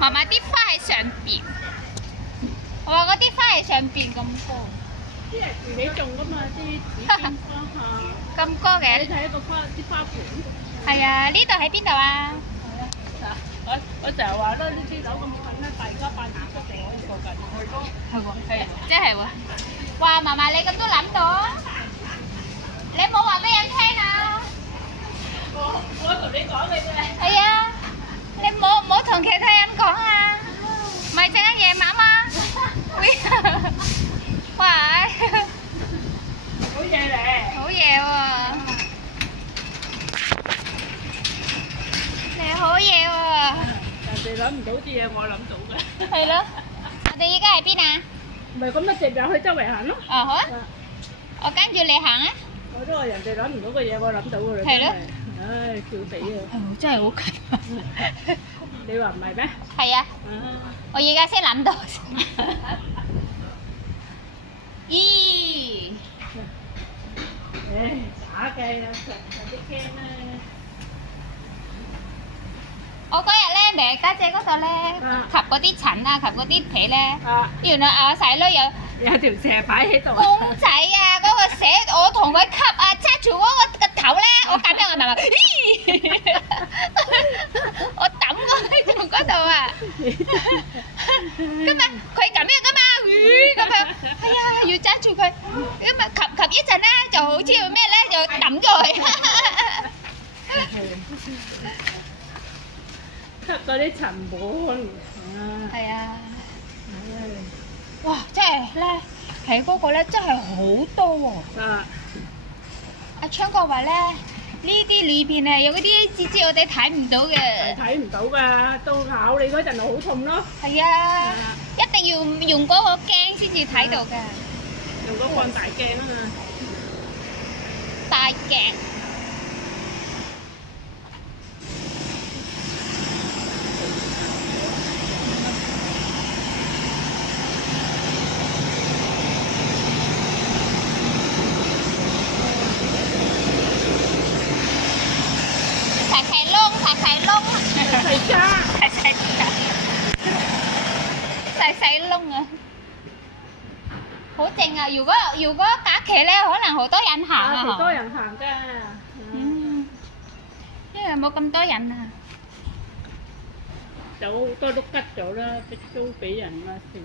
媽媽啲花喺上邊，我話嗰啲花喺上邊咁高，啲係自己種噶嘛，啲紫荊花嚇。咁高嘅。你睇一個花啲花盤。係啊，呢度喺邊度啊？我成日話啦，呢啲樓咁近咧，大家辦事一定可以過近。係喎，係，真係喎。哇，嫲嫲你咁都諗到，你冇話俾人聽啊？我同你講嘅啫。係啊，你冇同其他人講啊，咪陣間夜晚嘛。哇！好嘢嚟。好嘢喎！你好嘢喎！人哋諗唔到啲嘢，我諗到嘅。係咯，我哋而家喺邊啊？唔係咁樣直入去周圍行咯。哦好啊，我跟住你行啊。我都話人哋諗唔到嘅嘢，我諗到㗎啦。係咯。唉，笑死啊！真係好近。你話唔係咩？係啊，我而家先諗到。咦？唉，假嘅有時有啲驚啦。我嗰日咧，咪家姐嗰度咧，及嗰啲塵啊，及嗰啲皮咧，原來我細佬有條蛇擺喺度。公仔啊，嗰個蛇，我同佢吸啊，揸住嗰個頭咧，我夾俾我嫲嫲，咦！我抌過去從嗰度啊，咁啊，佢咁樣噶嘛，咁樣，係啊，要揸住佢，咁啊及一陣咧，就好似咩咧，就抌咗佢。吸嗰啲塵蟎。係啊。哇！真係咧，睇嗰個咧真係好多喎。阿昌哥話咧，呢啲裏邊啊有嗰啲枝枝我哋睇唔到嘅。睇唔到㗎，到咬你嗰陣就好痛咯。係啊，一定要用嗰個鏡先至睇到㗎。用嗰放大鏡啊嘛。大鏡。細渣，細窿啊！好正啊！如果假期咧，可能好多人行啊！好多人行㗎。因為冇咁多人啊。有好多都吉咗啦，租俾人啊成。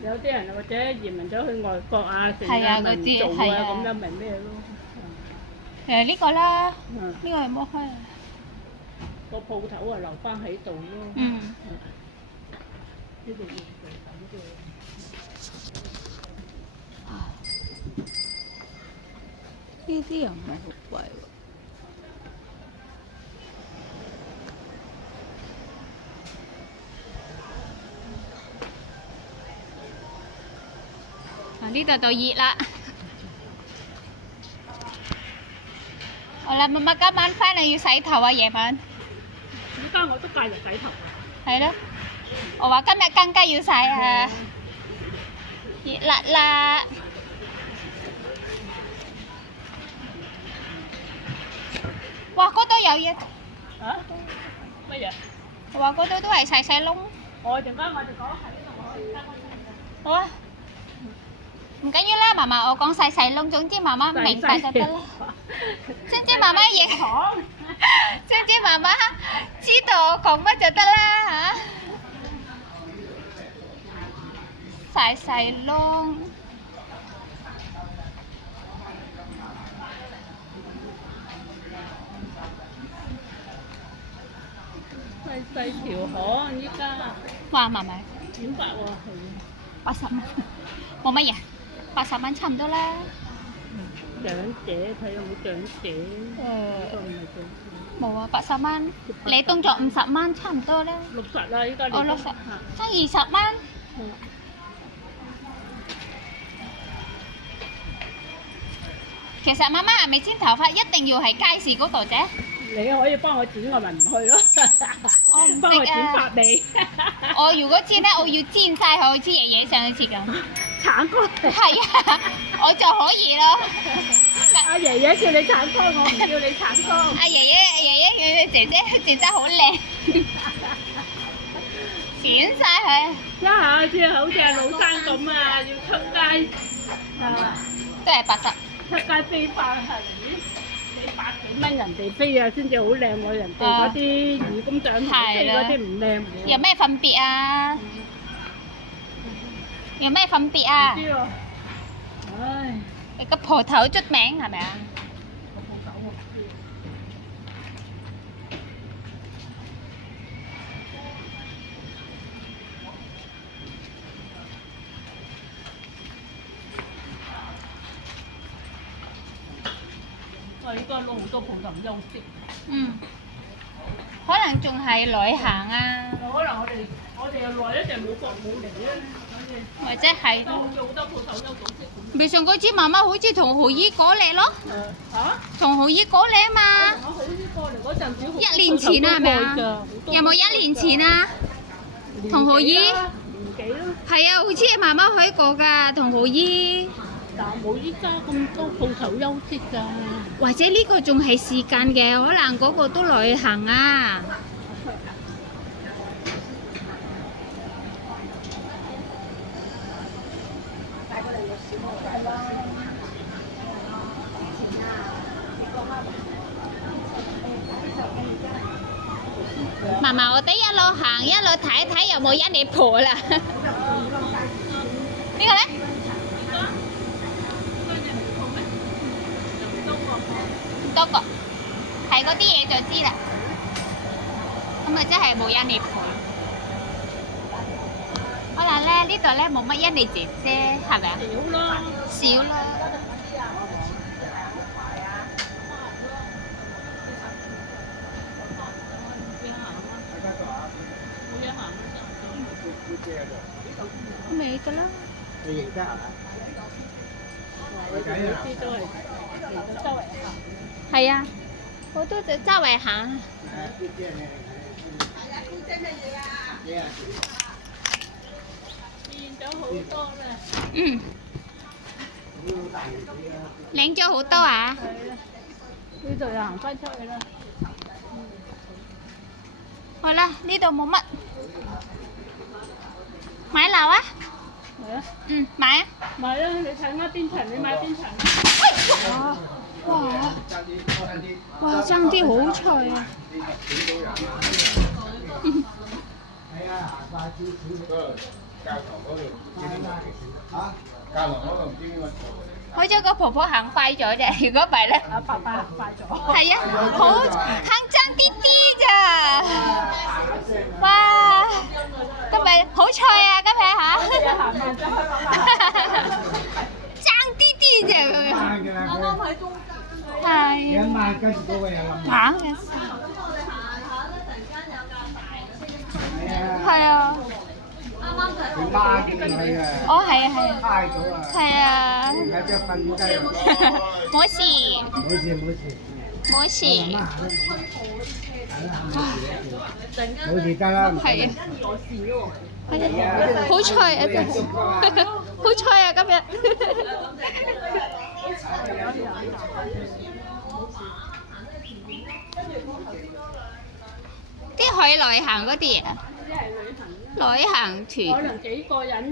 有啲人或者移民咗去外國啊，成啊咪唔做啊，咁樣咪咩咯？呢個啦，呢個係冇開啊。個鋪頭啊留翻喺度咯。呢度要咁嘅。呢啲又唔係好貴喎。呢度就熱啦。好啦，媽媽今晚翻嚟要洗頭啊，夜晚。依家我都介入洗頭。係咯，我話今日更加要洗啊，熱辣辣。哇！嗰度有嘢。啊？乜嘢？我話嗰度都係細細窿。我陣間我哋講喺呢度，我而家好啊。唔緊要啦，嫲嫲，我講細細窿，總之媽媽明白就得啦。總之媽媽認，總之媽媽知道我講乜就得啦嚇。細細窿。細條巷依家。哇，嫲嫲。200喎，係。 80蚊，冇乜嘢，80蚊差唔多啦。長者睇有冇長者？呢個唔係長者。冇啊，80蚊。你當作50蚊差唔多啦。60啦，依家你。哦，60，爭20蚊。其實媽媽係咪剪頭髮一定要喺街市嗰度啫？你可以幫我剪，我咪唔去咯。我唔識啊。幫我剪髮尾。我如果剪咧，我要剪晒佢，好似爺爺上一次咁。橙哥。係啊，我就可以咯。阿爺爺叫你橙哥，我唔叫你橙哥。阿爺爺叫你姐姐，姐姐好靚。剪晒佢，一下子好似阿老生咁啊，要出街都係80。出街飛法係400幾蚊人哋飛啊，先至好靚喎，人哋嗰啲義工獎同飛嗰啲唔靚喎。有咩分別啊？有咩分別啊？唔知喎，唉，你個鋪頭出名係咪啊？我依家攞好多鋪頭休息。可能仲係旅行啊，可能我哋又耐一陣冇國冇嚟啊，或者係都好似好多鋪頭休到息。未上嗰次媽媽好似同何姨過嚟咯，同何姨過嚟啊嘛。我好似過嚟嗰陣時1年前啊，係咪啊？有冇1年前啊？同何姨？年幾咯？係啊，好似媽媽去過㗎，同何姨。但冇依家咁多鋪頭休息㗎。或者呢個仲係時間嘅，可能嗰個都旅行啊。嫲嫲，我哋一路行一路睇睇有冇一年婆啦。呢個咧？多個，睇嗰啲嘢就知啦。咁咪真係冇一年婆。可能咧呢度咧冇乜一年姐姐，係咪啊？少咯。少啦。未㗎啦。你認得係嘛？係啊，我都就周圍行。變咗好多啦。嗯。領咗好多啊！呢度又行翻出去啦。好啦，呢度冇乜。買樓啊？係啊。買啊！買啦，你睇啱邊層，你買邊層。哇！哇！爭啲好脆啊！教堂嗰度嚇？教堂嗰度唔知邊個做？好彩個婆婆行快咗啫，如果唔係咧，阿爸爸快咗。係啊，好行爭啲啲咋，哇！今日好菜啊，今日嚇，爭啲啲咋佢，啱啱喺中間。係。一萬跟住嗰個又冧。硬嘅。係啊。佢媽見佢嘅。哦，係啊，係啊。揩咗啊！係啊。有隻瞓雞喎。冇事。冇事冇事。冇事。媽行啦，冇事得啦。係啊。係啊，好菜啊！真係，好菜啊！今日。啲去旅行嗰啲啊，旅行團。可能幾個人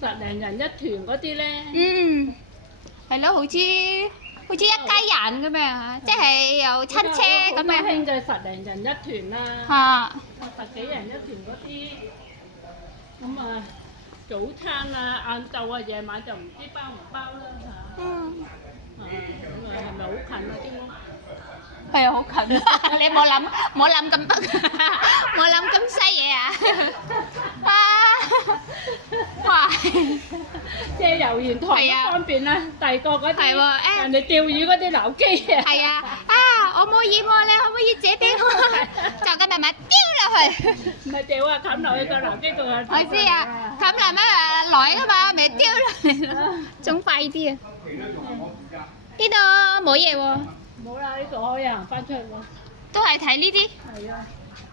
10零人一團嗰啲咧。係咯，好似一家人咁樣嚇，即係有親戚咁樣。興就10零人一團啦。嚇10幾人一團嗰啲，咁啊早餐啊、晏晝啊、夜晚就唔知包唔包啦嚇。咁啊係咪好近啊啲屋？係啊，好近啊！你冇諗咁多，冇諗咁西嘢啊！哇！即係遊園台都方便啦，第二個嗰啲人哋釣魚嗰啲撈機啊。係啊！我冇嘢喎，你可唔可以借俾我？就咁慢慢丟落去。唔係掉啊，冚落去個撈機度啊。我知啊，冚嚟乜來噶嘛，咪丟落嚟咯，仲快啲啊！呢度冇嘢喎。冇啦，呢度可以行翻出去喎。都係睇呢啲。係啊。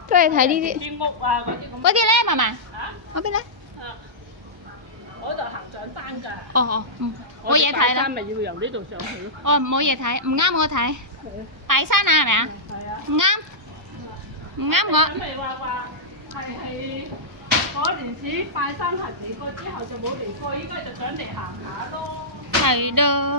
都係睇呢啲。啲屋啊嗰啲咁。嗰啲咧，嫲嫲。嚇？嗰邊咧？嗰度行上山㗎。哦，冇嘢睇啦。山咪要由呢度上去咯。哦，冇嘢睇，唔啱我睇。大山啊，係咪啊？係啊。唔啱，唔啱我。咁咪話係嗰年時拜山行嚟過之後就冇嚟過，依家就想嚟行下咯。係咯。